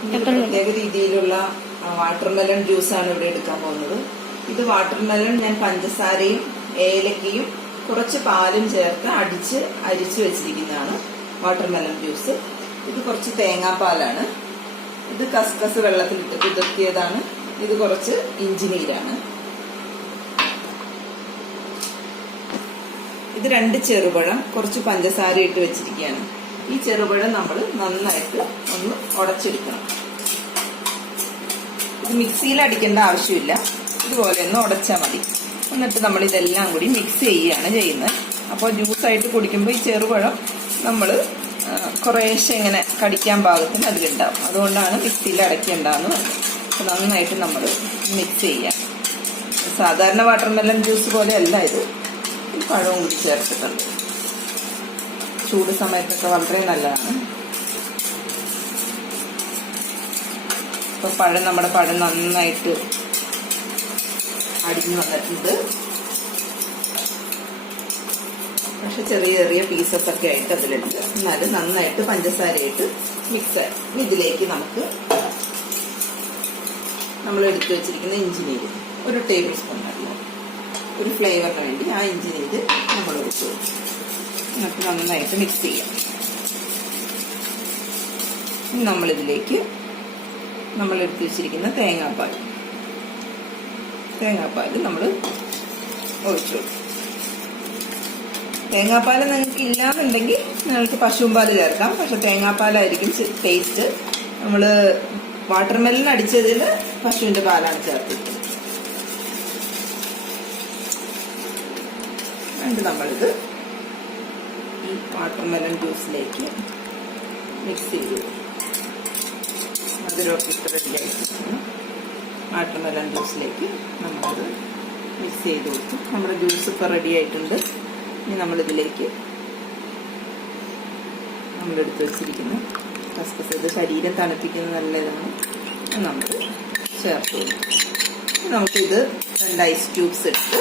പ്രത്യേക രീതിയിലുള്ള വാട്ടർമെലൺ ജ്യൂസാണ് ഇവിടെ എടുക്കാൻ പോകുന്നത്. ഇത് വാട്ടർമെലൺ ഞാൻ പഞ്ചസാരയും ഏലക്കയും കുറച്ച് പാലും ചേർത്ത് അരിച്ചു വെച്ചിരിക്കുന്നതാണ് വാട്ടർമെലൺ ജ്യൂസ്. ഇത് കുറച്ച് തേങ്ങാപ്പാലാണ്. ഇത് കസ്കസ് വെള്ളത്തിലിട്ട് കുതിർത്തിയതാണ്. ഇത് കുറച്ച് ഇഞ്ചി നീരാണ്. ഇത് 2 ചെറുപഴം കുറച്ച് പഞ്ചസാര ഇട്ട് വെച്ചിരിക്കുകയാണ്. ഈ ചെറുപഴം നമ്മൾ നന്നായിട്ട് ഒന്ന് ഉടച്ചെടുക്കണം. ഇത് മിക്സിയിൽ അടിക്കേണ്ട ആവശ്യമില്ല, ഇതുപോലെ ഒന്ന് ഉടച്ചാൽ മതി. എന്നിട്ട് നമ്മൾ ഇതെല്ലാം കൂടി മിക്സ് ചെയ്യുകയാണ് ചെയ്യുന്നത്. അപ്പോൾ ജ്യൂസായിട്ട് കുടിക്കുമ്പോൾ ഈ ചെറുപഴം നമ്മൾ കുറേശ്ശെ ഇങ്ങനെ കടിക്കാൻ പാകത്തിന് അതിലുണ്ടാവും. അതുകൊണ്ടാണ് മിക്സിയിൽ അടയ്ക്കേണ്ടതെന്ന് പറഞ്ഞത്. അപ്പോൾ നന്നായിട്ട് നമ്മൾ മിക്സ് ചെയ്യാം. സാധാരണ വാട്ടർമെലൺ ജ്യൂസ് പോലെയല്ല ഇത്. ഈ പഴവും കൂടി ചേർത്തിട്ടുണ്ട്. ചൂട് സമയത്തൊക്കെ വളരെ നല്ലതാണ്. ഇപ്പോൾ നമ്മുടെ പഴം നന്നായിട്ട് അടിഞ്ഞു വന്നിട്ടുണ്ട്. പക്ഷെ ചെറിയ ചെറിയ പീസസ് ഒക്കെ ആയിട്ട് അതിലുണ്ട്. എന്നാലും നന്നായിട്ട് പഞ്ചസാരയായിട്ട് മിക്സ്. ഇതിലേക്ക് നമ്മൾ എടുത്തു വെച്ചിരിക്കുന്ന ഇഞ്ചി നീര് 1 ടേബിൾ സ്പൂൺ മതി. ഒരു ഫ്ലേവറിന് വേണ്ടി ആ ഇഞ്ചി നീര് നമ്മൾ എടുത്തു വെച്ചു. എന്നിട്ട് നന്നായിട്ട് മിക്സ് ചെയ്യാം. നമ്മളിതിലേക്ക് നമ്മൾ എടുത്തു വെച്ചിരിക്കുന്ന തേങ്ങാപ്പാൽ നമ്മൾ ഒഴിച്ചു കൊടുക്കും. തേങ്ങാപ്പാൽ നിങ്ങൾക്ക് ഇല്ലാന്നുണ്ടെങ്കിൽ നിങ്ങൾക്ക് പശുവും പാല് ചേർക്കാം. പക്ഷെ തേങ്ങാപ്പാലായിരിക്കും ടേസ്റ്റ്. നമ്മൾ വാട്ടർമെലൺ അടിച്ചതിൽ പശുവിന്റെ പാലാണ് ചേർത്തിരിക്കുന്നത്. എന്നിട്ട് നമ്മളിത് ഈ വാട്ടർമെലൺ ജ്യൂസിലേക്ക് മിക്സ് ചെയ്ത് മധുരമൊക്കെ ഇട്ട് റെഡിയായിരിക്കുന്നു. വാട്ടർമെലൺ ജ്യൂസിലേക്ക് നമ്മളത് മിക്സ് ചെയ്ത് കൊടുക്കും. നമ്മുടെ ജ്യൂസ് ഇപ്പോൾ റെഡി ആയിട്ടുണ്ട്. ഇനി നമ്മളിതിലേക്ക് നമ്മളെടുത്ത് വെച്ചിരിക്കുന്ന കസ്കസ്, ഇത് ശരീരം തണുപ്പിക്കുന്നത് നല്ലതാണ്, നമ്മൾ ചേർത്ത് കൊടുക്കും. നമുക്കിത് 2 ഐസ് ക്യൂബ്സ് ഇട്ട്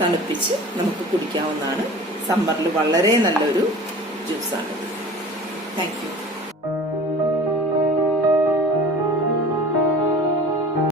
തണുപ്പിച്ച് നമുക്ക് കുടിക്കാവുന്നതാണ്. സമ്മറിൽ വളരെ നല്ലൊരു ജ്യൂസാണ്. Thank you.